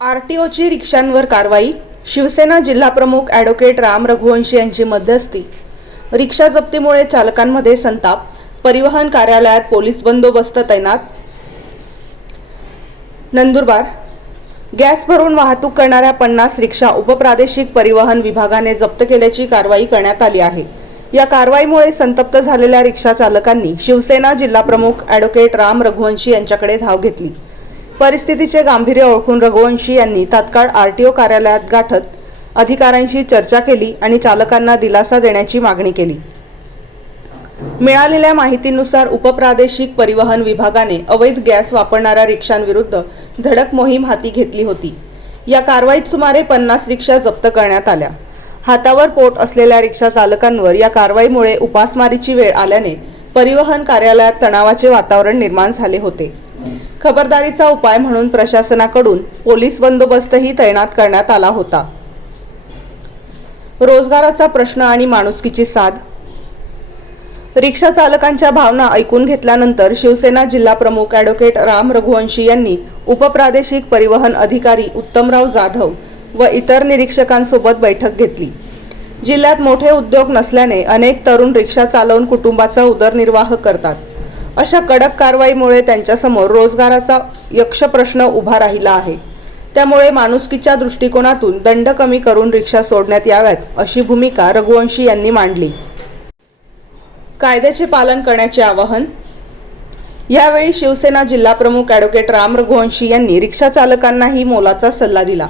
आरटीओची रिक्षांवर कारवाई. शिवसेना जिल्हाप्रमुख ॲडव्होकेट राम रघुवंशी यांची मध्यस्थी. रिक्षा जप्तीमुळे चालकांमध्ये संताप. परिवहन कार्यालयात पोलीस बंदोबस्त तैनात. नंदुरबार. गॅस भरून वाहतूक करणाऱ्या 50 रिक्षा उपप्रादेशिक परिवहन विभागाने जप्त केल्याची कारवाई करण्यात आली आहे. या कारवाईमुळे संतप्त झालेल्या रिक्षा चालकांनी शिवसेना जिल्हाप्रमुख ॲडव्होकेट राम रघुवंशी यांच्याकडे धाव घेतली. परिस्थितीचे गांभीर्य ओळखून रघुवंशी यांनी तात्काळ आरटीओ कार्यालयात गाठत अधिकाऱ्यांशी चर्चा केली आणि चालकांना दिलासा देण्याची मागणी केली. मिळालेल्या माहितीनुसार उपप्रादेशिक परिवहन विभागाने अवैध गॅस वापरणाऱ्या रिक्षांविरुद्ध धडक मोहीम हाती घेतली होती. या कारवाईत सुमारे 50 रिक्षा जप्त करण्यात आल्या. हातावर पोट असलेल्या रिक्षा चालकांवर या कारवाईमुळे उपासमारीची वेळ आल्याने परिवहन कार्यालयात तणावाचे वातावरण निर्माण झाले होते. खबरदारीचा उपाय म्हणून प्रशासनाकडून पोलीस बंदोबस्तही तैनात करण्यात आला होता. रोजगाराचा प्रश्न आणि माणुसकीची साथ. रिक्षा चालकांच्या भावना ऐकून घेतल्यानंतर शिवसेना जिल्हाप्रमुख ॲडव्होकेट राम रघुवंशी यांनी उपप्रादेशिक परिवहन अधिकारी उत्तमराव जाधव व इतर निरीक्षकांसोबत बैठक घेतली. जिल्ह्यात मोठे उद्योग नसल्याने अनेक तरुण रिक्षा चालवून कुटुंबाचा उदरनिर्वाह करतात. अशा कडक कारवाईमुळे त्यांच्यासमोर रोजगाराचा यक्ष प्रश्न उभा राहिला आहे. त्यामुळे माणुसकीच्या दृष्टिकोनातून दंड कमी करून रिक्षा सोडण्यात याव्यात अशी भूमिका रघुवंशी यांनी मांडली. कायद्याचे पालन करण्याचे आवाहन. यावेळी शिवसेना जिल्हाप्रमुख ॲडव्होकेट राम रघुवंशी यांनी रिक्षा चालकांनाही मोलाचा सल्ला दिला.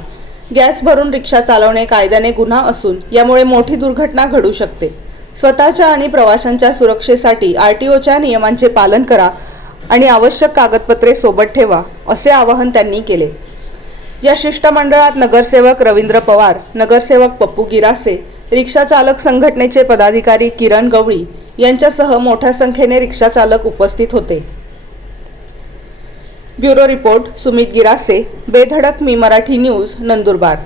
गॅस भरून रिक्षा चालवणे कायद्याने गुन्हा असून यामुळे मोठी दुर्घटना घडू शकते. स्वतःच्या आणि प्रवाशांच्या सुरक्षेसाठी आरटीओच्या नियमांचे पालन करा आणि आवश्यक कागदपत्रे सोबत ठेवा असे आवाहन त्यांनी केले. या शिष्टमंडळात नगरसेवक रवींद्र पवार, नगरसेवक पप्पू गिरासे, रिक्षा चालक संघटनेचे पदाधिकारी किरण गवळी यांच्यासह मोठ्या संख्येने रिक्षा चालक उपस्थित होते. ब्युरो रिपोर्ट सुमित गिरासे, बेधडक मी मराठी न्यूज, नंदुरबार.